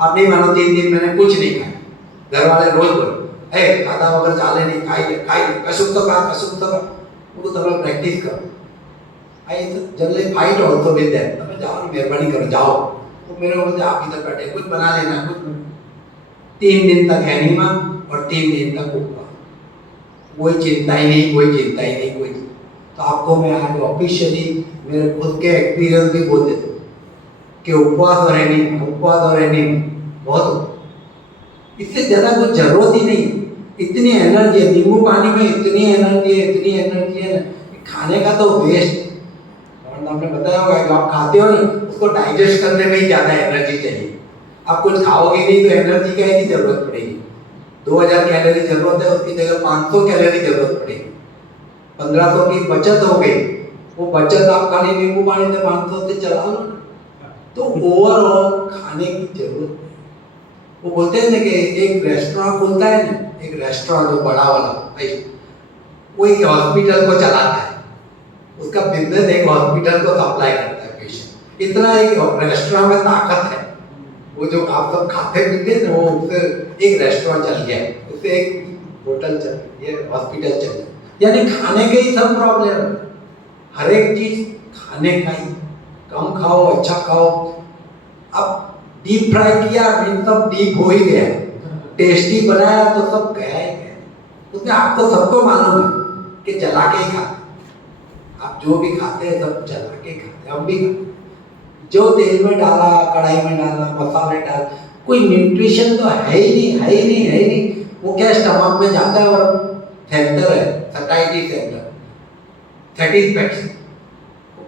आप नहीं मानो 3 दिन मैंने कुछ नहीं खाया। घर वाले रोज बोले ए खाधा वगैरह चाले नहीं खाई कशुक तो खा वो तो प्रैक्टिस करो। I generally fight also with that, તમે જાઓ મહેરબાની કરો जाओ। तो मेरे को बोलते आप इधर बैठे कुछ बना लेना कुछ। 3 दिन तक एनीमा और 3 दिन तक उपवास, कोई चिंता ही नहीं कोई। तो आपको मैं आज ऑफिशियली मेरे खुद के एक्सपीरियंस भी बोल देते कि उपवास और एनीमा बहुत, इससे ज़्यादा कुछ जरूरत ही नहीं। इतनी एनर्जी है नींबू पानी में, इतनी एनर्जी है ना, खाने का तो वेस्ट। आपने बताया होगा कि आप खाते हो ना उसको डाइजेस्ट करने में ही ज़्यादा एनर्जी चाहिए। आप कुछ खाओगे नहीं तो एनर्जी का ही जरूरत पड़ेगी। 2000 कैलोरी जरूरत है, उसकी जगह 500 कैलोरी जरूरत पड़ेगी। 1500 की बचत हो गई, वो बचत आप खाली नींबू पानी से 500 से चला लो ना। तो ओवरऑल खाने की जरूरत है। वो बोलते हैं ना कि एक रेस्टोरेंट खुलता है ना, एक रेस्टोरेंट जो बड़ा वाला वो एक हॉस्पिटल को चलाता है, उसका बिजनेस एक हॉस्पिटल को सप्लाई करता है पेशेंट। इतना एक रेस्टोरेंट में ताकत है। वो जो आप सब खाते पीते ना वो उससे एक रेस्टोरेंट चल गया, उससे एक होटल चल गया, हॉस्पिटल चल गया। यानी खाने के ही सब प्रॉब्लम है। हर एक चीज खाने का ही, कम खाओ अच्छा खाओ। अब डीप फ्राई किया मीन सब डीप हो ही गया, टेस्टी बनाया तो सब गया ही गया। उसमें आपको सबको मालूम है कि जला के ही खाते, आप जो भी खाते हैं सब जला के खाते हैं। हम भी खाते, जो तेल में डाला कढ़ाई में डाला मसाले डाल, कोई न्यूट्रिशन तो है ही नहीं। वो क्या स्टमक में जाता है और सेंटर है सटाइटी सेंटर, सेटिस्फैक्शन,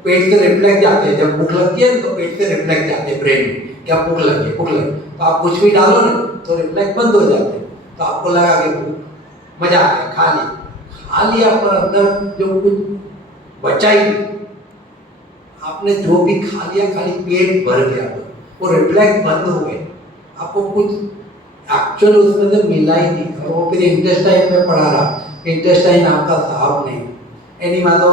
पेट से रिफ्लेक्स जाते हैं। जब भूख लगती है तो पेट से रिफ्लेक्स जाते हैं ब्रेन में, क्या भूख लगी तो आप कुछ भी डालो ना तो रिफ्लेक्स बंद हो जाते हैं। तो आपको लगा कि भूख, मजा आ गया, खा लिया पर अंदर जो कुछ बचा ही नहीं। आपने जो भी खा लिया खाली पेट भर गया, वो रिफ्लेक्स बंद हो गए, आपको कुछ एक्चुअल उसमें से मिला ही नहीं। और वो फिर इंटेस्टाइन में पड़ा रहा, इंटेस्टाइन आपका साफ नहीं। एनीमा तो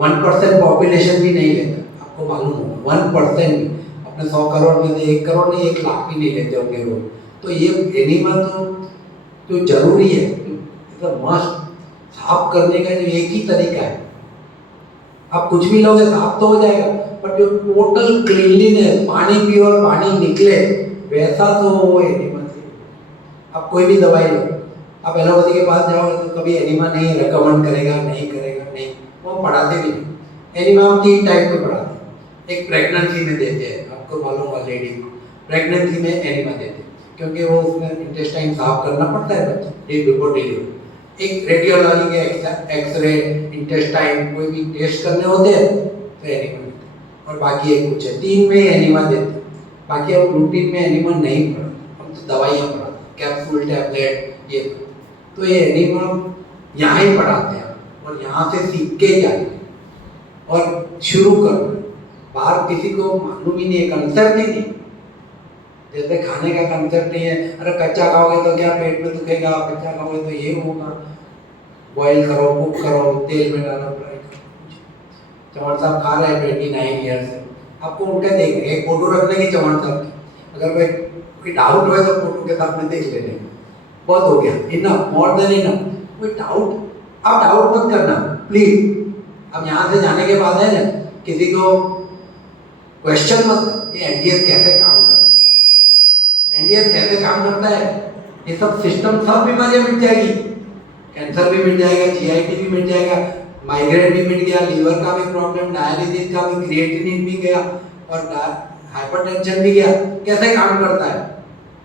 1% पॉपुलेशन भी नहीं लेता, आपको मालूम होगा 1% भी। अपने 100 करोड़ में से 1 करोड़ नहीं 1 लाख भी नहीं लेते होंगे लोग। तो ये एनीमा तो जरूरी है, मस्ट। साफ करने का जो एक ही तरीका है, आप कुछ भी लोगे साफ तो हो जाएगा, पर जो टोटल क्लीनलीनेस, पानी पियो और पानी निकले वैसा तो वो एनीमा से। आप कोई भी दवाई लो, आप एलोपैथी के पास जाओगे तो कभी एनीमा नहीं रेकमेंड करेगा, नहीं, वो पढ़ाते भी नहीं। एनीमा हम 3 टाइप के पढ़ाते हैं। एक प्रेगनेंसी में देते हैं, आपको मालूम होगा लेडी को प्रेगनेंसी में एनीमा देते हैं, क्योंकि वो उसमें इंटेस्टाइन साफ करना पड़ता है बच्चे बिफोर डिलीवरी। एक रेडियोलॉजी के एक्सरे इंटेस्टाइन कोई भी टेस्ट करने होते हैं तो एनीमा देते हैं। और बाकी एक कुछ है 3 में ही एनीमा देते हैं। बाकी हम रूटीन में एनीमा नहीं पढ़ाते, हम तो दवाइयाँ पढ़ाते, कैप्सूल टैबलेट ये। तो ये एनीमा यहाँ ही पढ़ाते हैं और यहाँ से सीख के जाएंगे और शुरू करना। बाहर किसी को मालूम ही नहीं है, कंसेप्ट ही नहीं। जैसे खाने का कंसेप्ट नहीं है, अरे कच्चा खाओगे तो क्या पेट में दुखेगा, कच्चा खाओगे तो ये होगा, बॉईल करो, कुक करो, तेल में डालो, फ्राई करो। चौहान साहब खा रहे हैं 29 ईयर से, आपको उनका देखेंगे एक फोटो रख लेंगे चौहान साहब की। अगर कोई डाउट हो तो फोटो के साथ में देख लेने, बहुत हो गया, इनफ, मोर देन इनफ। कोई डाउट, आप डाउट मत करना प्लीज। अब यहाँ से जाने के बाद है ना किसी को क्वेश्चन मत, ये एनडीएस कैसे काम करता है, एनडीएस कैसे काम करता है, ये सब सिस्टम, सब बीमारियां मिट जाएगी। कैंसर भी मिट जाएगा, जीआईटी भी मिट जाएगा, माइग्रेन भी मिट गया, लीवर का भी प्रॉब्लम, डायलिसिस का भी, क्रिएटिनिन भी गया और हाइपरटेंशन भी गया। कैसे काम करता है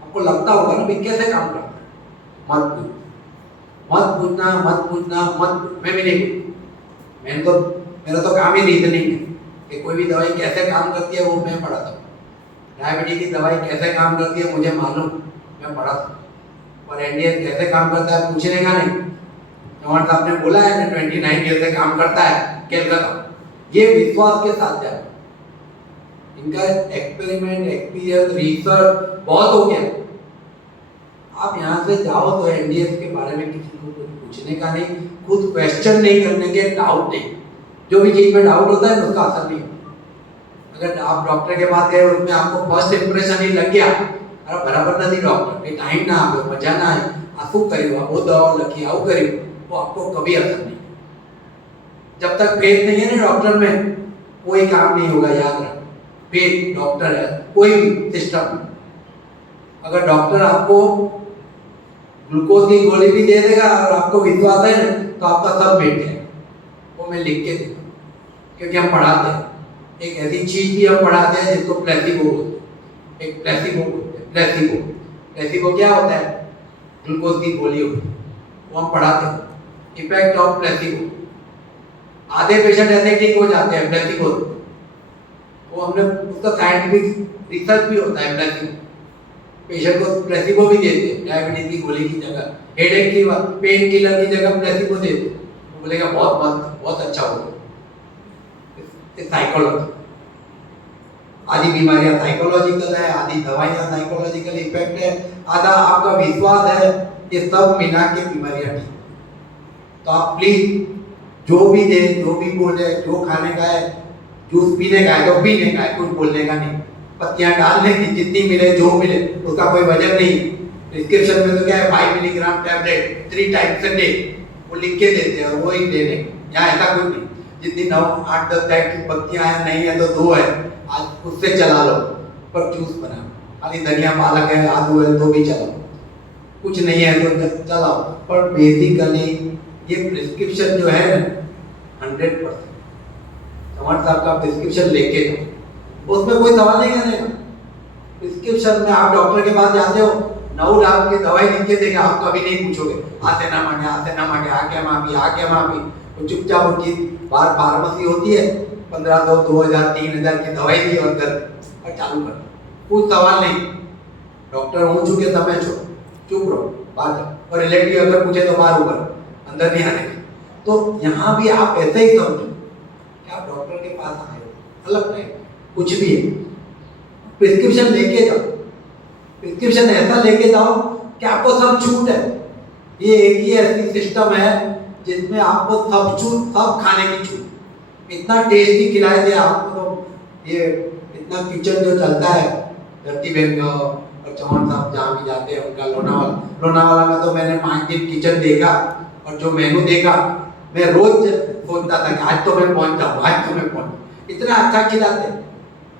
आपको लगता होगा ना, कैसे काम करता है। मत पूछना, मैं भी नहीं, मेरा तो काम ही रीजनिंग है कि कोई भी दवाई कैसे काम करती है वो मैं पढ़ाता हूँ। डायबिटीज की दवाई कैसे काम करती है मुझे मालूम, मैं पढ़ाता हूँ। और एनडीएस कैसे काम करता है पूछने का नहीं। चौहान साहब ने बोला है ना 29 ईयर से काम करता है केलकता, ये विश्वास के साथ जाए। इनका एक्सपेरिमेंट, एक्सपीरियंस, रिसर्च बहुत हो गया। आप यहाँ से जाओ तो एनडीएस के बारे में किसी को कुछ पूछने का नहीं, खुद क्वेश्चन नहीं करने के, डाउट नहीं। जो भी चीज में डाउट होता है ना उसका असर नहीं होता। अगर आप डॉक्टर के पास गए उसमें आपको फर्स्ट इंप्रेशन ही लग गया अरे बराबर नहीं डॉक्टर ये टाइम ना आवे मजा ना आए आ शू कर्યું आ बहुत दवाओं लखी आવું કર્યું तो आपको कभी असर नहीं। जब तक फेथ नहीं है ना डॉक्टर में कोई काम नहीं होगा, याद रख। फेथ डॉक्टर है कोई भी सिस्टम, अगर डॉक्टर आपको ग्लूकोज की गोली भी दे देगा और आपको विश्वास है तो आपका सब मिट जाएगा। वो मैं लिख के देता हूँ क्योंकि हम पढ़ाते हैं एक ऐसी चीज भी हम पढ़ाते हैं जिसको प्लेसिबो बोलते हैं। एक प्लेसिबो बोलते हैं, प्लेसिबो। प्लेसिबो क्या होता है? ग्लूकोज की गोली होती है, वो हम पढ़ाते हैं। Effect of placebo. आधे पेशेंट ऐसे ठीक हो जाते हैं प्लेसिबो, वो हमने उसका साइंटिफिक रिसर्च भी होता है। प्लेसिबो पेशेंट को प्लेसिबो भी देते हैं, डायबिटीज की गोली की जगह, हेडेक की पेन किलर की जगह प्लेसिबो देते हैं। वो बोलेगा बहुत मस्त, बहुत अच्छा होगा। साइकोलॉजी, आधी बीमारियां साइकोलॉजिकल है, आधी दवाइयां साइकोलॉजिकल इफेक्ट है, आधा आपका विश्वास है, ये सब मिला के बीमारियां ठीक। तो आप प्लीज जो भी दे, जो भी बोले, जो खाने का है, जूस पीने का है तो पीने का है, कुछ बोलने का नहीं। पत्तियां डालने की जितनी मिले जो मिले उसका कोई वजन नहीं। प्रिस्क्रिप्शन में तो क्या है 5 milligram tablet 3 times a day, वो लिख के देते हैं, वो ही देने। यहाँ ऐसा कुछ नहीं, जितनी 9 8 10 टाइप की पत्तियां हैं, नहीं है तो 2 है, आज उससे चला लो, पर जूस बना। खाली धनिया पालक है, आलू है तो भी चलाओ, कुछ नहीं है तो चलाओ। पर बेसिकली ये प्रिस्क्रिप्शन जो है ना 100% हमारे साहब का प्रिस्क्रिप्शन लेके जाओ, उसमें कोई सवाल नहीं करेगा। प्रिस्क्रिप्शन में आप डॉक्टर के पास जाते हो, 9 लाख की दवाई लिख के देगा, आप कभी नहीं पूछोगे आते ना माने आके मापी। तो चुपचाप उनकी बाहर फार्मेसी होती है, 1500 2000 3000 की दवाई दी और कर चालू कर, कोई सवाल नहीं। डॉक्टर हूँ चुके समय छो, चुप रहो, बात। और रिलेटिव अगर पूछे तो बाहर ऊपर, अंदर नहीं आने की। तो यहाँ भी आप ऐसे ही समझो कि आप डॉक्टर के पास आए हो, अलग नहीं, कुछ भी है। प्रिस्क्रिप्शन लेके जाओ, प्रिस्क्रिप्शन ऐसा लेके जाओ कि आपको सब छूट है। ये एक ही ऐसी सिस्टम है जिसमें आपको सब छूट, सब खाने की छूट। इतना टेस्टी खिलाए थे आपको, ये इतना किचन जो चलता है धरती बहन का और चौहान साहब जहाँ भी जाते हैं उनका लोनावाला में तो मैंने 5 दिन किचन देखा और जो मेनू देखा, मैं रोज सोचता था कि आज तो मैं पहुंच जाऊँ, आज तो मैं पहुंच। इतना अच्छा खिलाते,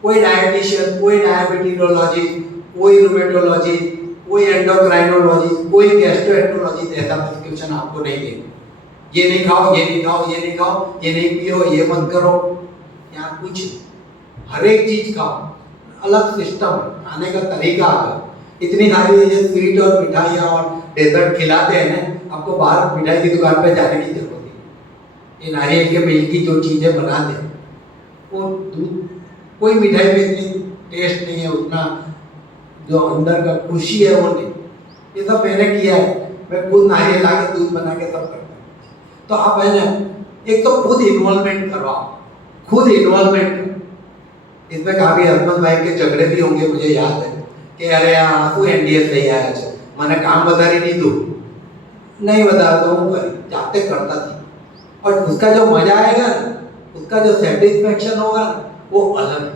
कोई डायटिशियन, कोई डायबिटीजोलॉजिस्ट, कोई रूमेटोलॉजी, कोई एंडोक्राइनोलॉजी, कोई गैस्ट्रोएंटरोलॉजी ऐसा प्रिस्क्रिप्शन आपको नहीं देगा। ये नहीं खाओ, ये नहीं खाओ, ये नहीं खाओ, ये नहीं पियो, ये मत करो, यहाँ कुछ हर एक चीज खाओ, अलग सिस्टम खाने का तरीका अलग। इतनी सारी ये स्वीट और मिठाइयाँ और डेजर्ट खिलाते हैं ना, आपको बाहर मिठाई की दुकान पे जाने की जरूरत नहीं। ये नारियल के मिल्क की जो चीजें बनाते हैं, वो दूध, कोई मिठाई में इतनी टेस्ट नहीं है, उतना जो अंदर का खुशी है वो नहीं। ये सब मैंने किया है, मैं खुद नारियल ला के दूध बना के सब करता हूँ। तो आप है ना, एक तो खुद इन्वॉल्वमेंट करवाओ, खुद इन्वॉल्वमेंट। इसमें काफी हस्बैंड वाइफ के झगड़े भी होंगे, मुझे याद है कि अरे यार तू एनडीएस नहीं आया, मैंने काम बता रही नहीं, तू नहीं बता तो हूँ कर जाते करता थी। और उसका जो मजा आएगा ना, उसका जो सेटिस्फेक्शन होगा ना, वो अलग है।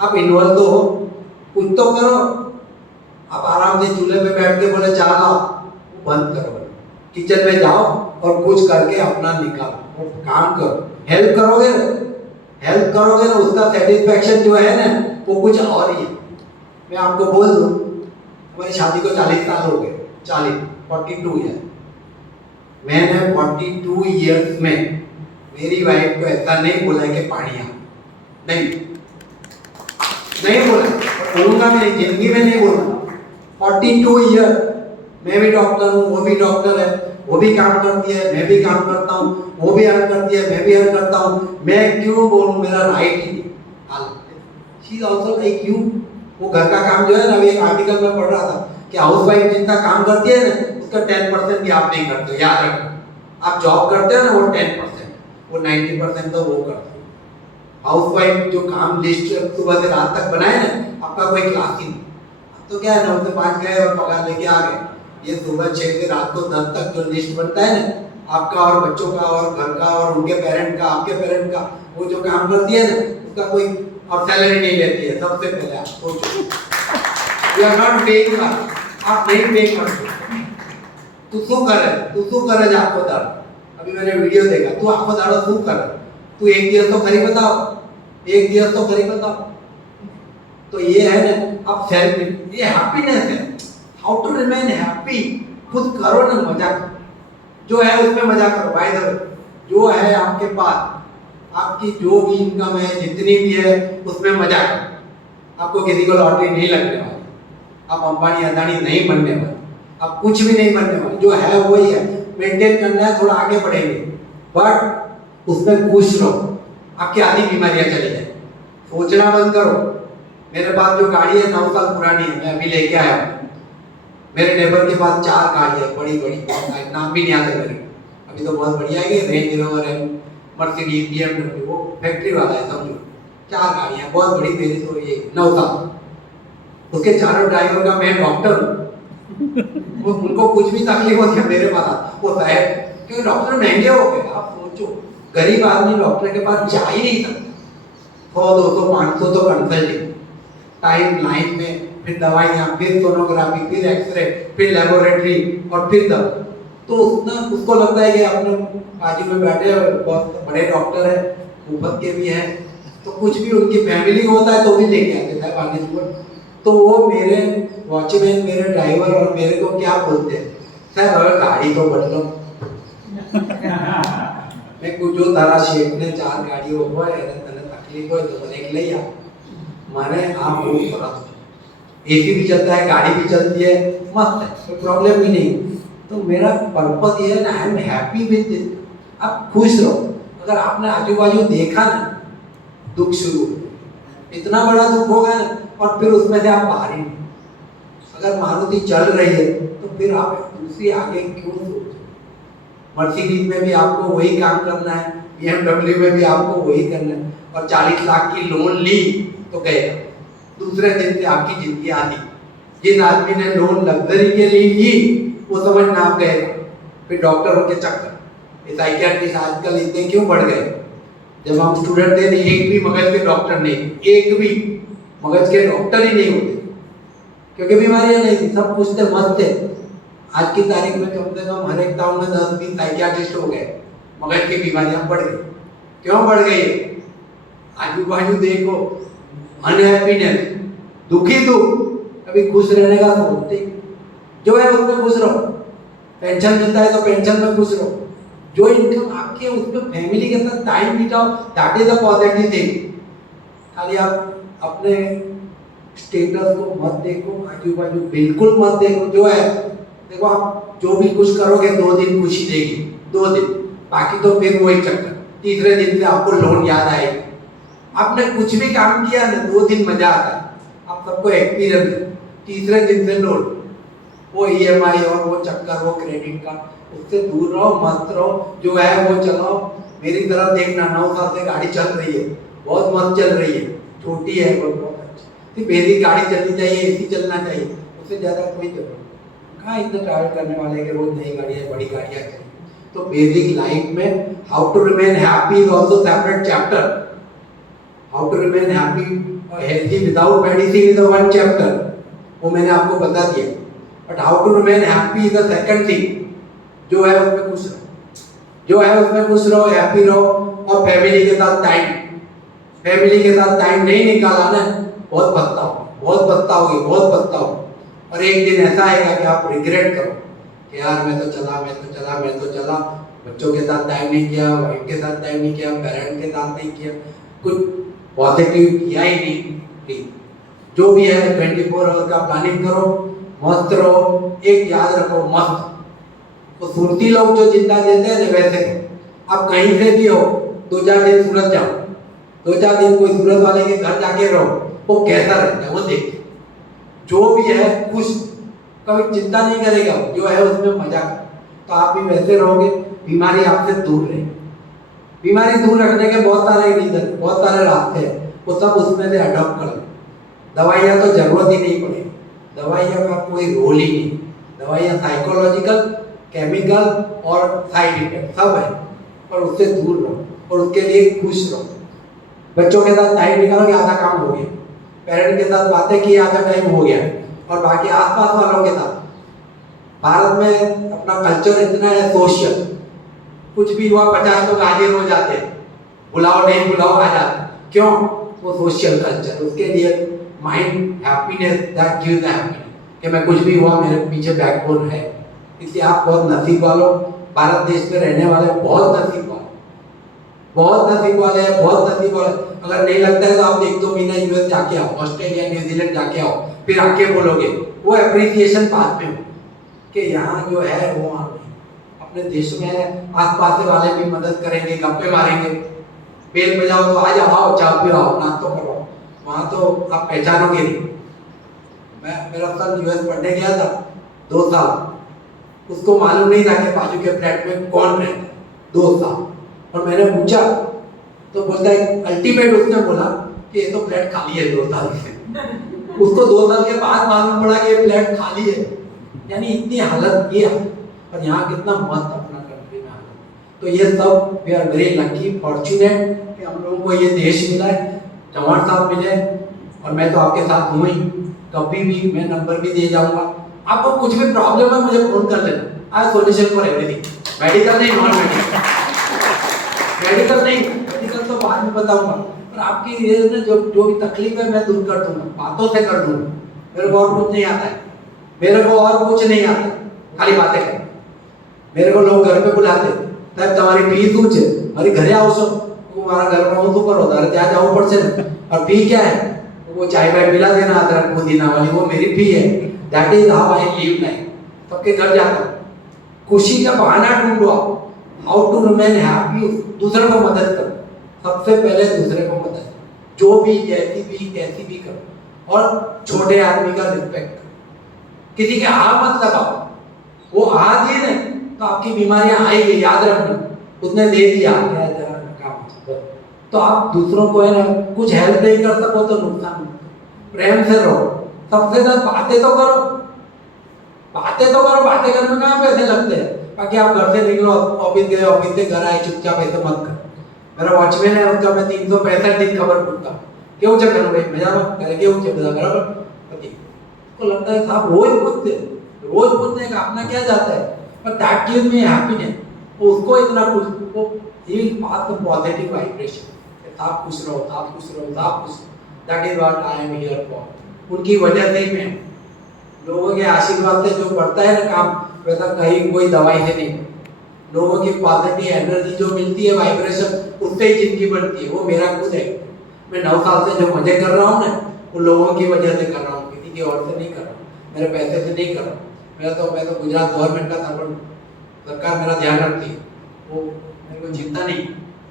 आप इन्वॉल्व तो हो, कुछ तो करो। आप आराम से चूल्हे पे बैठ के बोले चाह लाओ, बंद करो, किचन में जाओ और कुछ करके अपना निकालो, काम करो। हेल्प करोगे ना, उसका सेटिस्फेक्शन जो है ना वो कुछ और ही है। मैं आपको बोल दूं, हमारी शादी को 40 साल हो गए, 42 ईयर। मैंने 42 ईयर्स में मेरी वाइफ को ऐसा नहीं बोला कि पानी आ, नहीं बोला, बोलूंगा भी नहीं, जिंदगी में नहीं बोलूंगा। 42 ईयर, मैं भी डॉक्टर हूँ, वो भी डॉक्टर है, वो भी काम करती है, मैं भी काम करता हूँ, वो भी अर्न करती है, मैं भी अर्न करता हूँ। मैं क्यों बोलूँ, मेरा राइट ही नहीं। She is also like you. वो घर का काम जो है ना, अभी एक आर्टिकल में पढ़ रहा था कि हाउसवाइफ जितना काम करती है ना, उसका 10% भी आप नहीं करते हो, याद रखना। आप जॉब करते हो ना, वो 10%, वो 90% तो वो करते हो। हाउसवाइफ जो काम लिस्ट सुबह से रात तक बनाए ना, आपका कोई क्लास ही नहीं। तो क्या है, 9 से 5 गए और पगार लेके आ गए। ये सुबह 6 से रात को 10 तक जो लिस्ट बनता है ना, आपका और बच्चों का और घर का और उनके पेरेंट का, आपके पेरेंट का, वो जो काम करती है ना, उसका कोई और सैलरी नहीं लेती है। सबसे पहले आप सोचो। वी आर नॉट पेइंग आप नहीं पे करते तू શું કરે છે આખો દાડો अभी मैंने वीडियो देखा तू आखो दाड़ो શું કરે तू एक दिवस तो खरी बताओ तो ये है ना अब सेल्फ ये हैप्पीनेस है हाउ टू रिमेन हैप्पी खुद करो ना मजा जो है उसमें मजा करो भाई साहब जो है आपके पास आपकी जो भी इनकम है जितनी भी है उसमें मजा करो आपको किसी को लॉटरी नहीं लगने वाली आप अंबानी अदानी नहीं बनने वाले आप कुछ भी नहीं बनने वाले जो है वही है मेंटेन करना है थोड़ा आगे बढ़ेंगे बट उसमें खुश रहो आपकी आधी बीमारियां चली जाए सोचना बंद करो मेरे पास जो गाड़ी है 9 साल पुरानी है मैं अभी लेके आया हूँ मेरे नेबर के पास 4 गाड़ी है बड़ी नाम भी नहीं आते मेरे अभी तो बहुत बढ़िया है रेंज रोवर है मर्सिडीज BMW वो फैक्ट्री वाला है समझो 4 गाड़ियां बहुत बड़ी मेरी तो ये 9 साल उसके चारों ड्राइवर का मैं डॉक्टर हूँ उनको कुछ भी तकलीफ होती है मेरे पास होता है क्योंकि डॉक्टर महंगे हो गए आप सोचो गरीब आदमी डॉक्टर के पास जा ही नहीं सकता 100 200 500 तो कंसल्टिंग टाइम लाइन में फिर दवाइयाँ फिर सोनोग्राफी फिर एक्सरे फिर लेबोरेटरी और फिर दवा तो उसको लगता है कि अपने बाजू में बैठे बहुत बड़े डॉक्टर है मुफ्त के भी हैं तो कुछ भी उनकी फैमिली होता है तो भी लेके आते हैं बानेश्वर तो वो मेरे वॉचमैन मेरे ड्राइवर और मेरे को क्या बोलते हैं सर अगर गाड़ी तो बदलो मैं कुछ जो तारा शेप ने 4 गाड़ियों हो तकलीफ हो तो एक ले आ माने आप वो थोड़ा एसी भी चलता है गाड़ी भी चलती है मस्त है कोई प्रॉब्लम भी नहीं तो मेरा पर्पस ये है ना I am happy with this आप खुश रहो अगर आपने आजू बाजू देखा ना दुख शुरू इतना बड़ा दुख होगा ना और फिर उसमें से आप बाहर ही नहीं अगर मारुति चल रही है तो फिर आप दूसरी आगे क्यों सोचो मर्सिडीज में भी आपको वही काम करना है BMW में भी आपको वही करना है और 40 लाख की लोन ली तो गए दूसरे दिन से आपकी जिंदगी आती जिस आदमी ने लोन लग्जरी के लिए ली वो समझना आप गए फिर डॉक्टरों के चक्कर ये साइकियाट्रिस्ट आजकल इतने क्यों बढ़ गए जब हम स्टूडेंट थे एक भी मगज के डॉक्टर नहीं एक भी मगज के डॉक्टर ही नहीं होते क्योंकि बीमारियां नहीं थी सब कुछ थे मस्त थे आज की तारीख में कम से कम हर एक टाउन में 10-20 साइकियाट्रिस्ट हो गए मगज की बीमारियां बढ़ गई क्यों बढ़ गई आजू बाजू देखो अनहैप्पीनेस दुखी अभी खुश रहने का सोचते जो है उसमें खुश रहो पेंशन मिलता है तो पेंशन में खुश रहो जो इनकम आपकी है उसमें फैमिली के साथ टाइम बिताओ that is a positive thing खाली आप अपने स्टेटस को मत देखो आजू बाजू बिल्कुल मत देखो जो है देखो आप जो भी कुछ करोगे 2 दिन खुशी देगी 2 दिन बाकी तो फिर वही चक्कर तीसरे दिन से आपको लोन याद आएगी आपने कुछ भी काम किया ना 2 दिन मजा आता है आप सबको एक्सपीरियंस है तीसरे दिन से लोन वो EMI और वो चक्कर वो क्रेडिट कार्ड उससे दूर रहो मस्त रहो जो है वो चलाओ मेरी तरफ देखना 9 साल से गाड़ी चल रही है बहुत मस्त चल रही है छोटी है बहुत अच्छी बेसिक गाड़ी चलनी चाहिए AC चलना चाहिए उससे ज़्यादा कोई जरूरत कहाँ इतना ट्रैवल करने वाले के रोज नई गाड़ियाँ बड़ी गाड़ियाँ चाहिए तो बेसिक लाइफ में how to remain happy is also separate chapter how to remain happy और healthy without medicine is one chapter वो मैंने आपको बता दिया but how to remain happy is the second thing जो है उसमें खुश रहो हैप्पी रहो और फैमिली के साथ टाइम नहीं निकाला ना बहुत पछताओगे और एक दिन ऐसा आएगा कि आप रिग्रेट करो कि यार मैं तो चला बच्चों के साथ टाइम नहीं किया वाइफ के साथ टाइम नहीं किया पेरेंट के साथ नहीं किया कुछ पॉजिटिव किया ही नहीं जो भी है 24 आवर का प्लानिंग करो मस्त रहो एक याद रखो मस्त तो सुरती लोग जो जिंदा देते हैं वैसे आप कहीं से भी हो 2-4 दिन सूरत जाओ 2-4 दिन कोई सूरत वाले के घर जाके रहो वो कैसा रहता है वो देखिए जो भी है खुश कभी चिंता नहीं करेगा जो है उसमें मजा कर तो आप भी वैसे रहोगे बीमारी आपसे दूर रहेगी बीमारी दूर रखने के बहुत सारे रीजन बहुत सारे रास्ते हैं वो सब उसमें से अडॉप्ट कर लो दवाइयाँ तो जरूरत ही नहीं पड़ेगी दवाइयाँ का कोई रोल ही नहीं दवाइयाँ साइकोलॉजिकल केमिकल और साइड इफेक्ट सब है पर उससे दूर रहो और उसके लिए खुश रहो बच्चों के साथ टाइम निकालो कि आधा काम हो गया पेरेंट के साथ बातें की आधा टाइम हो गया और बाकी आसपास वालों के साथ। भारत में अपना कल्चर इतना है सोशल, कुछ भी हुआ 50 लोग हाजिर हो जाते हैं, बुलाओ नहीं बुलाओ आ जाते। क्यों? वो सोशल कल्चर, उसके लिए mind happiness, that gives happiness कि मैं कुछ भी हुआ मेरे पीछे बैकबोन है। इसलिए आप बहुत नसीब वालों, भारत देश में रहने वाले बहुत नसीब वाले, बहुत नसीब वाले हैं, बहुत नसीब वाले। अगर नहीं लगता है तो आप 1-2 महीना यूएस जाके आओ, ऑस्ट्रेलिया न्यूजीलैंड जाके आओ, फिर आके बोलोगे वो एप्रिसिएशन बाद में हो कि यहाँ जो है वो वहाँ नहीं। अपने देश में आसपास वाले भी मदद करेंगे, गप्पे मारेंगे, बेल बजाओ तो आ जाओ, चाय पियो, नाश्ता करो, वहाँ तो आप पहचानोगे नहीं। मेरा सन यूएस पढ़ने गया था 2 साल, उसको मालूम नहीं था कि बाजू के फ्लैट में कौन रहता, 2 साल। और मैंने पूछा तो बोलता है, अल्टीमेट उसने बोला कि ये तो फ्लैट खाली है 2 साल से। उसको 2 साल के बाद मालूम पड़ा कि ये फ्लैट खाली है। यानी इतनी हालत ये है, और यहाँ कितना मस्त अपना कंट्री में हालत। तो ये सब we are very lucky, fortunate कि हम लोगों को ये देश मिला है, चौहान साहब मिले, और मैं तो आपके साथ हूँ ही। कभी भी मैं नंबर भी दे जाऊंगा, आपको कुछ भी प्रॉब्लम है मुझे फोन कर लेना, आई सोल्यूशन फॉर एवरीथिंग। मेडिकल नहीं, नॉन मेडिकल, मेडिकल नहीं, मेडिकल तो बाद में बताऊंगा, पर आपकी ये जो भी तकलीफ है मैं दूर कर दूंगा, बातों से कर दूंगा। मेरे को और कुछ नहीं आता है, मेरे को और कुछ नहीं आता, खाली बातें कर। मेरे को लोग घर पे बुलाते, तब तुम्हारी फीस ऊंचे, हमारी घरे आओ सब, तुम्हारा घर में हो तो करो, घर ત્યાં जाओ पड़ से। और फी क्या है? वो चाय वाय पिला देना, अदरक पुदीना वाली, वो मेरी फी है। That is how I live life. सबके घर जाता हूँ, खुशी का बहाना ढूंढो आप, हाउ टू रिमेन हैप्पी, दूसरे को मदद करो, सबसे पहले दूसरे को मदद, जो भी जैसी भी कैसी भी करो, और छोटे आदमी का रिस्पेक्ट करो। किसी के हाथ मत लगाओ, वो हाथ दिए ना तो आपकी बीमारियां आएगी, याद रखना। उसने दे दिया काम, तो आप दूसरों को है ना कुछ हेल्प नहीं कर सको तो नुकसान मत करो, प्रेम से रहो। सबसे ज्यादा बातें तो करो, बातें तो करो, बातें करने में कहाँ पैसे लगते हैं। बाकी आप घर से निकलो, ऑफिस गए, ऑफिस से घर आए, चुपचाप ऐसे मत कर। मेरा वॉचमैन है, उसका मैं 365 दिन खबर पूछता हूँ, क्यों चेक करो भाई, मजा करे क्यों चेक बराबर पति को लगता है साहब रोज पूछने का अपना क्या जाता है, पर दैट गिव्स मी हैप्पीनेस। उसको इतना कुछ, वो ही पास द पॉजिटिव वाइब्रेशन, आप खुश रहो, आप खुश रहो, आप खुश रहो। That is what I am here for. उनकी वजह से ही मैं, लोगों के आशीर्वाद से जो बढ़ता है ना काम, वैसा कहीं कोई दवाई से नहीं। लोगों की पॉजिटिव एनर्जी जो मिलती है, वाइब्रेशन, उससे ही जिंदगी बढ़ती है। वो मेरा खुद है। मैं 9 साल से जो मजे कर रहा हूँ ना, वो लोगों की वजह से कर रहा हूँ, किसी की और से नहीं कर रहा हूँ, मेरे पैसे से नहीं कर रहा हूँ। मैं तो गुजरात गवर्नमेंट का सर्वेंट, सरकार मेरा ध्यान रखती है, वो मेरे को चिंता नहीं।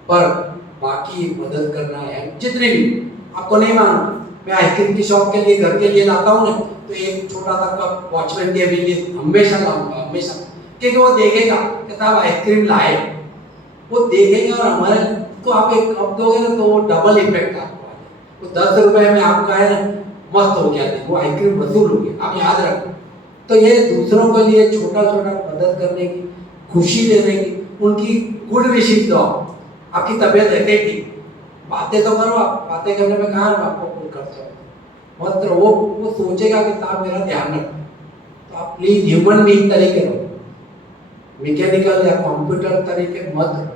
पर बाकी मदद करना है जितने भी, आपको नहीं मालूम, मैं आइसक्रीम की शॉप के लिए, घर के लिए लाता हूँ ना, तो एक छोटा सा कप वॉचमैन के लिए हमेशा लाऊंगा, हमेशा। क्योंकि वो देखेगा कि साहब आइसक्रीम लाए, वो देखेगा, और हमारे तो आप एक कप दोगे ना तो वो डबल इफेक्ट आपको आएगा। तो 10 रुपए में आपका है ना मस्त हो गया, वो आइसक्रीम वसूल हो गया, आप याद रखो। तो ये दूसरों के लिए छोटा छोटा मदद करने की, खुशी देने की, उनकी गुड विशेष दो। आपकी तबीयत रहते थी, बातें तो करो, आप बातें करने में कहाँ आपको कुछ करते हो, मत वो सोचेगा कि साहब मेरा ध्यान रखो। तो आप प्लीज ह्यूमन बीइंग तरीके रहो, मैकेनिकल या कंप्यूटर तरीके मत रहो।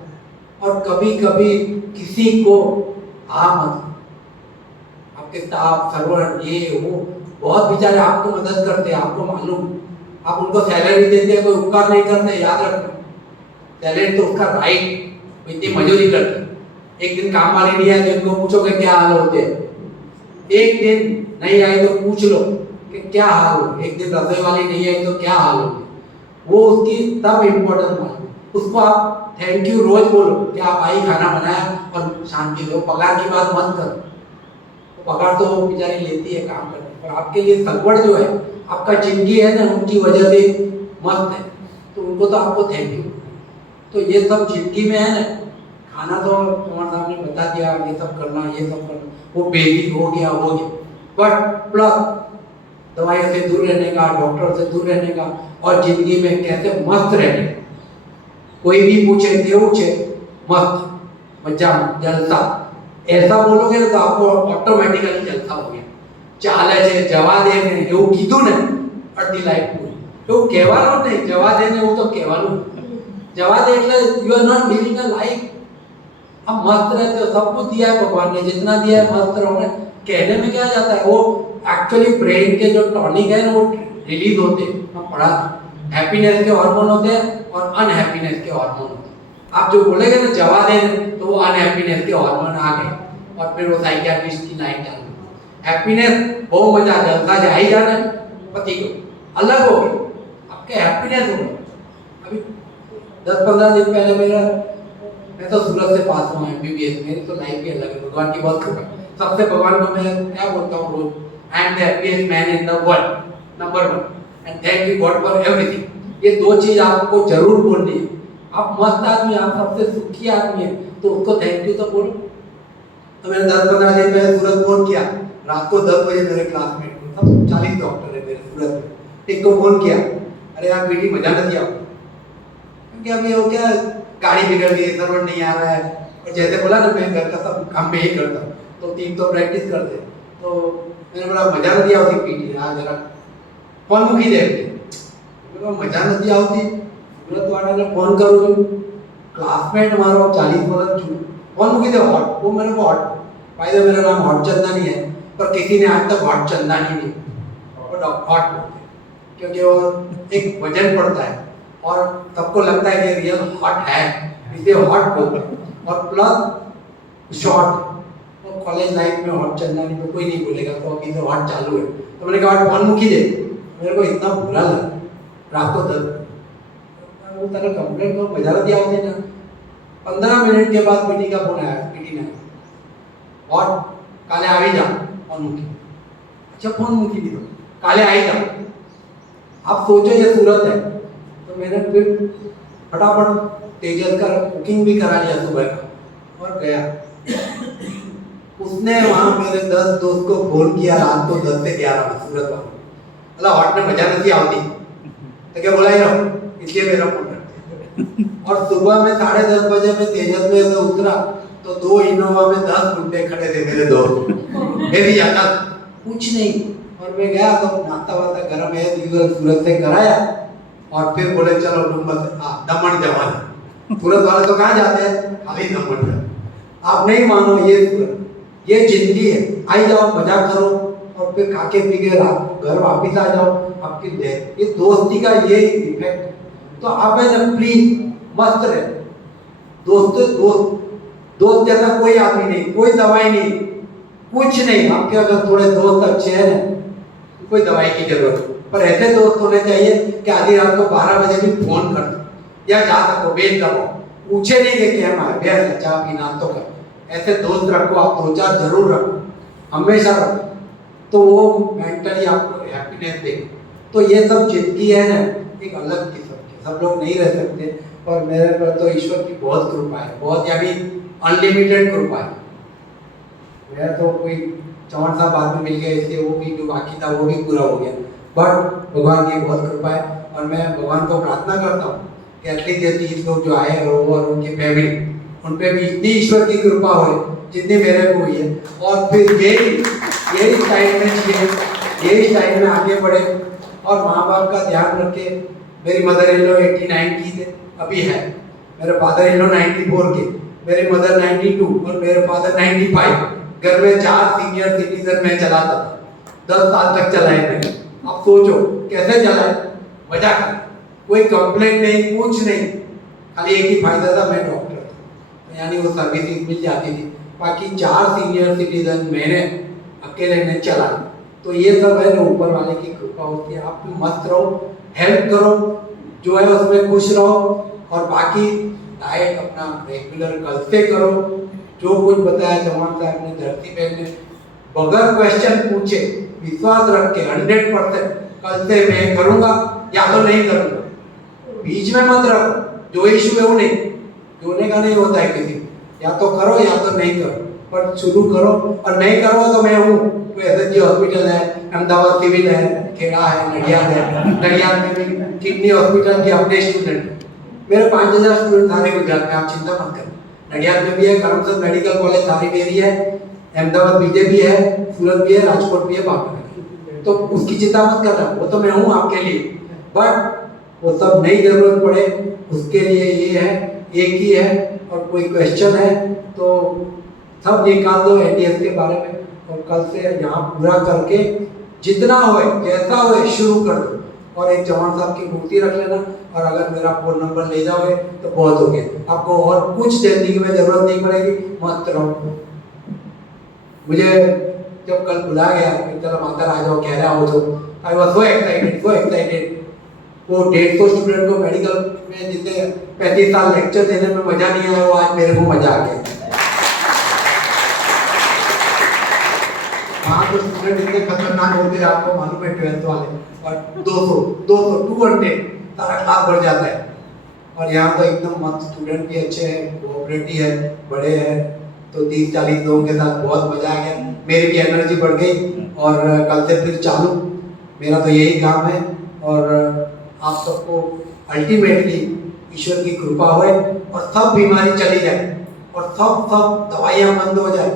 और कभी कभी किसी को मत, आपके स्टाफ सर्वेंट ये वो बहुत बेचारे आपको मदद करते हैं, आपको मालूम, आप उनको सैलरी देते हैं, कोई उपकार नहीं करते, याद रखना। सैलरी तो उसका राइट, इतनी मजदूरी करते। एक दिन काम वाली नहीं आए तो इनको पूछोगे क्या हाल होते हैं, एक दिन नहीं आए तो पूछ लो कि क्या हाल हो, एक दिन रसोई वाली नहीं आई तो क्या हाल हो, वो उसकी तब इम्पोर्टेंट मालूम। उसको आप थैंक यू रोज बोलो कि आप आई, खाना बनाया, और शांति दो। पगार की बात मत करो, पगार तो वो बेचारी लेती है काम करने, पर आपके लिए सगवड़ जो है, आपका जिंदगी है ना, उनकी वजह से मस्त है, तो उनको तो आपको थैंक यू। तो ये सब जिंदगी में है ना, खाना तो तुम्हारे सामने बता दिया, ये सब करना, ये सब करना, वो बेसिक हो गया। बट प्लस दवाइयों से दूर रहने का, डॉक्टर से दूर रहने का, और जिंदगी में कैसे मस्त रहने का। कोई भी पूछे पूछे मस्त, मजा, जलसा, ऐसा बोलोगे तो आपको ऑटोमेटिकली जलसा हो गया। ચાલે છે જવા દે ને એવું કીધું ને અડધી લાઈફ પૂરી. એવું કહેવાનું જ નહીં, જવા દે ને એવું તો કહેવાનું. जवा दे એટલે you are not living a life. हम मस्त रहते हो, सब कुछ दिया है भगवान ने, जितना दिया है मस्त रहो ना. कहने में क्या जाता है, वो एक्चुअली ब्रेन के जो टॉनिक है ना वो रिलीज होते हैं. हम पढ़ा हैप्पीनेस के हार्मोन होते हैं और अनहैप्पीनेस के हार्मोन होते हैं. आप जो बोलेगे ना जवा दे तो वो अनहैप्पीनेस के हार्मोन आ गए और फिर वो साइकियाट्रिस्ट की लाइन डाल. हैप्पीनेस बहुत मजा जलता जाए ही जाना पति को अलग हो गई, आपके हैप्पीनेस हो गई. अभी 10-15 दिन पहले मैं तो सूरत से पास हुआ MBBS. मेरी तो लाइफ ही अलग है, भगवान की बहुत कृपा. सबसे भगवान को मैं क्या बोलता हूँ रोज, I am the happiest man in the world, number 1, and thank you God for everything. ये दो चीज आपको जरूर बोलनी है. आप मस्त आदमी, आप सबसे सुखी आदमी है तो उसको थैंक यू तो बोलो. तो मैंने 10-15 दिन पहले सूरत फोन किया, रात को 10 बजे मेरे क्लासमेट को, सब 40 डॉक्टर है मेरे सूरत में, एक को फोन किया, अरे यार बेटी मजा नहीं आओ क्योंकि अभी हो क्या गाड़ी बिगड़ गई, सर्वर नहीं आ रहा है. और जैसे बोला ना मैं घर का सब काम में ही करता हूँ तो टीम तो प्रैक्टिस करते. तो मैंने बोला मजा नहीं આવતી पीटी आ जरा फोन મૂકી દે. મજા નથી આવતી, સુરત વાળાને फोन करूँ છું, क्लासमेट मारो 40 वर्ष छू, फोन મૂકી दे. हॉट वो मेरे को हॉट, भाई तो मेरा नाम हॉट चंदानी है पर किसी ने आज तक हॉट चंदानी नहीं और हॉट बोलते क्योंकि वो एक वजन पड़ता है और सबको लगता है कि रियल हॉट है इसलिए हॉट बोलते हैं. और प्लस शॉर्ट, तो कॉलेज लाइफ में हॉट चंदानी तो कोई नहीं बोलेगा, तो अभी तो हॉट चालू है. तो मैंने कहा फोन मूकी दे. मेरे को इतना बुरा लगा, रात को 10 वो तरह कंप्लेंट करो मजा नहीं आवती ना. 15 मिनट के बाद पीटी का फोन आया, पीटी ने और काले आ जा फोन मूकी. अच्छा फोन मूकी दी तो काले आ जा. आप सोचो ये सूरत है. तो मैंने फिर फटाफट तेजस का बुकिंग भी करा लिया सुबह का और गया. उसने वहां मेरे 10 दोस्त को फोन किया रात को 10 से 11 में सूरत वालों. अल्लाह हॉट में मजा नहीं आवती तो क्या बोला यार, इसलिए मेरा फोन करते. और सुबह में 10:30 बजे में तेजस में से उतरा तो 2 इनोवा में 10 गुंडे खड़े थे मेरे दोस्त. मेरी याद कुछ नहीं. और मैं गया तो नाश्ता वास्ता गरम है सूरत से कराया और फिर बोले चलो दमन जवान. सूरत वाले तो कहाँ जाते हैं, खाली दमन. आप नहीं मानो ये सूरत, ये जिंदगी है. आई जाओ मजा करो और फिर खाके पी के रात को घर वापिस आ जाओ. आपकी ये दोस्ती का ये इफेक्ट. तो आप है ना प्लीज मस्त रहे. दोस्त जैसा कोई आदमी नहीं, कोई दवाई नहीं, कुछ नहीं. आपके अगर थोड़े दोस्त अच्छे हैं ना कोई दवाई की जरूरत, पर ऐसे दोस्त होने चाहिए कि आधी रात को 12 बजे भी फोन कर दो या जा सको बेल दबाओ, पूछे नहीं कि क्या है बेर चाह पी नाश्तो कर. ऐसे दोस्त रखो आप, 2-4 जरूर रखो, हमेशा रखो. तो वो मेंटली आपको हैप्पीनेस देगा. तो ये सब जिंदगी है ना एक अलग किस्म की, सब लोग नहीं रह सकते. और मेरे पर तो ईश्वर की बहुत कृपा है, बहुत यानी अनलिमिटेड कृपा है. मेरा तो कोई 54 साल बाद में मिल गया इसलिए वो भी जो बाकी था वो भी पूरा हो गया. बट भगवान की बहुत कृपा है और मैं भगवान को प्रार्थना करता हूँ कि एटलीस्ट ये 30 लोग जो आए और उनकी फैमिली उन पे भी इतनी ईश्वर की कृपा हो जितनी मेरे को हुई है. और फिर यही टाइम में आगे बढ़े और माँ बाप का ध्यान रखे. मेरी मदर इन लॉ 89 की थे, अभी है. मेरे फादर इन लॉ 94 के, मेरी मदर 92 और मेरे फादर 95. घर में 4 सीनियर सिटीजन मैं चलाता था, 10 साल तक चलाए मैंने. आप सोचो कैसे चलाए, मजा कर, कोई कंप्लेंट नहीं, कुछ नहीं. खाली एक ही फायदा था, मैं डॉक्टर था यानी वो सर्विसेज मिल जाती थी. बाकी 4 सीनियर सिटीजन मैंने अकेले ने चला. तो ये सब है जो ऊपर वाले की कृपा होती है. आप मस्त रहो, हेल्प करो, जो है उसमें खुश रहो. और बाकी डाइट अपना रेगुलर कल से करो. जो कुछ बताया जवान साहब ने धरती पे ने बगैर क्वेश्चन पूछे विश्वास रख के 100% कल से मैं करूंगा या तो नहीं करूंगा. बीच में मत रखो, जो इशू है वो नहीं, जोने का नहीं होता है किसी, या तो करो या तो नहीं करो. पर शुरू करो. और नहीं करो तो मैं हूँ. कोई एसएचजी हॉस्पिटल है, अहमदाबाद सिविल है, खेड़ा है, नडियाद है. नडियाद में भी किडनी हॉस्पिटल के अपने स्टूडेंट, मेरे 5000 स्टूडेंट सारे गुजरात में, आप चिंता मत करो. नडियाद में भी है, करमचंद मेडिकल कॉलेज सारी मेरी है. अहमदाबाद बीजेपी है, सूरत भी है, राजकोट भी है, बापू है, तो उसकी चिंता मत करना, वो तो मैं हूँ आपके लिए। बट वो सब नहीं जरूरत पड़े उसके लिए ये है, एक ही है, और कोई क्वेश्चन है तो सब निकाल दो एनडीएस के बारे में, और कल से यहाँ पूरा करके जितना होए जैसा होए शुरू कर दो, और एक जवान साहब की मूर्ति रख लेना, और अगर मेरा फोन नंबर ले जाओगे तो बहुत हो गया, आपको और कुछ जिंदगी में जरूरत नहीं पड़ेगी, मस्त रहो। मुझे जब कल बुलाया गया कि चलो माता आ जाओ, कह रहा हो तो I was so excited, so excited. वो 150 स्टूडेंट को मेडिकल में जितने 35 साल लेक्चर देने में मजा नहीं आया, वो आज मेरे को मजा आ गया। वहाँ तो स्टूडेंट इतने खतरनाक होते हैं, आपको मालूम है 12th वाले, और 200 200 सारा क्लास भर जाता है। और यहाँ तो एकदम मस्त, स्टूडेंट भी अच्छे हैं, कोऑपरेटिव है, बड़े हैं, तो 30-40 लोगों के साथ बहुत मजा आ गया, मेरी भी एनर्जी बढ़ गई। और कल से फिर चालू, मेरा तो यही काम है, और आप सबको अल्टीमेटली ईश्वर की कृपा होए और सब बीमारी चली जाए, और सब दवाइयाँ बंद हो जाए,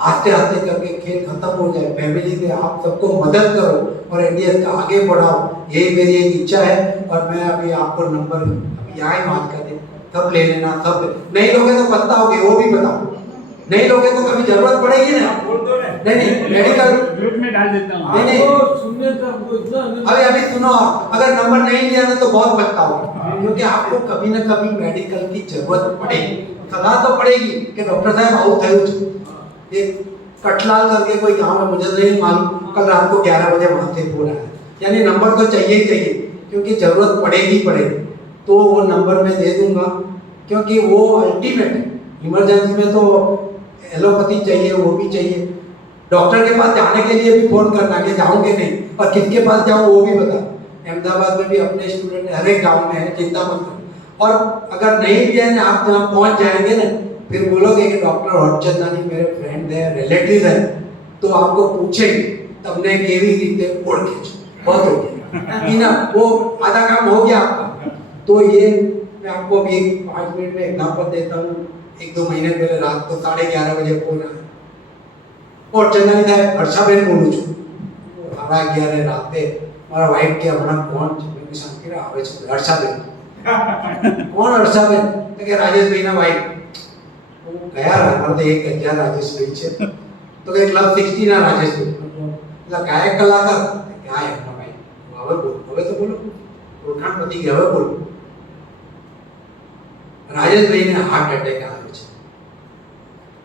आस्ते आस्ते करके खेल खत्म हो जाए, फैमिली में आप सबको मदद करो और एनडीएस का आगे बढ़ाओ, यही मेरी एक इच्छा है। और मैं अभी आपको नंबर अभी यहाँ ही बात कर दे, सब ले लेना, सब नहीं लोगे तो पछताओगे, वो भी बताओ, नहीं लोगे तो कभी जरूरत पड़ेगी ना। नहीं मेडिकल म्यूट में डाल देता हूँ। नहीं अभी सुनो, अगर नंबर नहीं लिया ना तो बहुत पछताओगे, क्योंकि आपको कभी ना कभी मेडिकल की जरूरत पड़ेगी, सलाह तो पड़ेगी कि डॉक्टर साहब आउट है। एक कटलाल करके कोई गांव है, मुझे नहीं मालूम, कल रात को 11 बजे वहां से फोन आया, यानी नंबर तो चाहिए ही चाहिए, क्योंकि जरूरत पड़ेगी पड़ेगी, तो वो नंबर मैं दे दूंगा, क्योंकि वो अल्टीमेट है। इमरजेंसी में तो एलोपैथी चाहिए, वो भी चाहिए, डॉक्टर के पास जाने के लिए भी फोन करना कि जाओगे नहीं, और किसके पास जाओ वो भी बता। अहमदाबाद में भी अपने स्टूडेंट हर एक गाँव में है, चिंता मत करो। और अगर नहीं भी है ना, आप जहाँ पहुँच जाएंगे ना, फिर बोलोगे कि डॉक्टर हरचंदानी मेरे फ्रेंड है, रिलेटिव है, तो आपको पूछेंगे, तबने केवी रीते ओढ़ खींचो, बहुत हो गया ना, वो आधा काम हो गया आपका। तो ये मैं आपको अभी 5 मिनट में एग्जाम्पल देता हूँ। 1-2 महीने पहले रात को 11:30 बजे फोन आया, और चंदानी साहब हर्षाबेन बोलूँ છું, 11:30 રાતે મારા વાઈફ કે હમણાં કોણ છે, મેં શાંતિ આવે છે, હર્ષાબેન કોણ હર્ષાબેન, તો કે રાજેશભાઈના વાઈફ। ગયા અમારે તો 1000 રાજેશભાઈ છે, તો કે ક્લબ 60 ના રાજેશભાઈ, એટલે ગાયક કલાકાર ક્યાં એમના ભાઈ, હવે તો બોલો, ઓળખાણ પતી ગઈ, હવે બોલો। राजेश ने हार्ट अटैक आया है,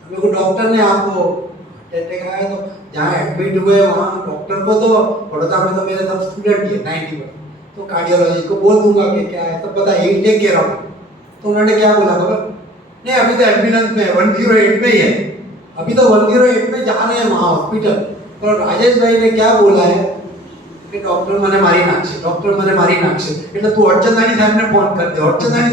हमें को डॉक्टर ने आपको हार्ट अटैक आया, तो जहाँ एडमिट हुए वहाँ डॉक्टर को तो बड़ौदा में तो मेरे सब स्टूडेंट ही है 90%, तो कार्डियोलॉजिस्ट को बोल दूंगा कि क्या है, तो पता है टेक केयर ऑफ। तो उन्होंने क्या बोला खबर नहीं, अभी तो एम्बुलेंस में 108 में ही है, अभी तो 108 में जा रहे हैं वहाँ हॉस्पिटल। तो राजेश भाई ने क्या बोला है कि डॉक्टर मैंने मारी नाखशे, डॉक्टर मैंने मारी नाखशे, એટલે તું હરચંદાની સાહેબને ફોન કરી દે, હરચંદાની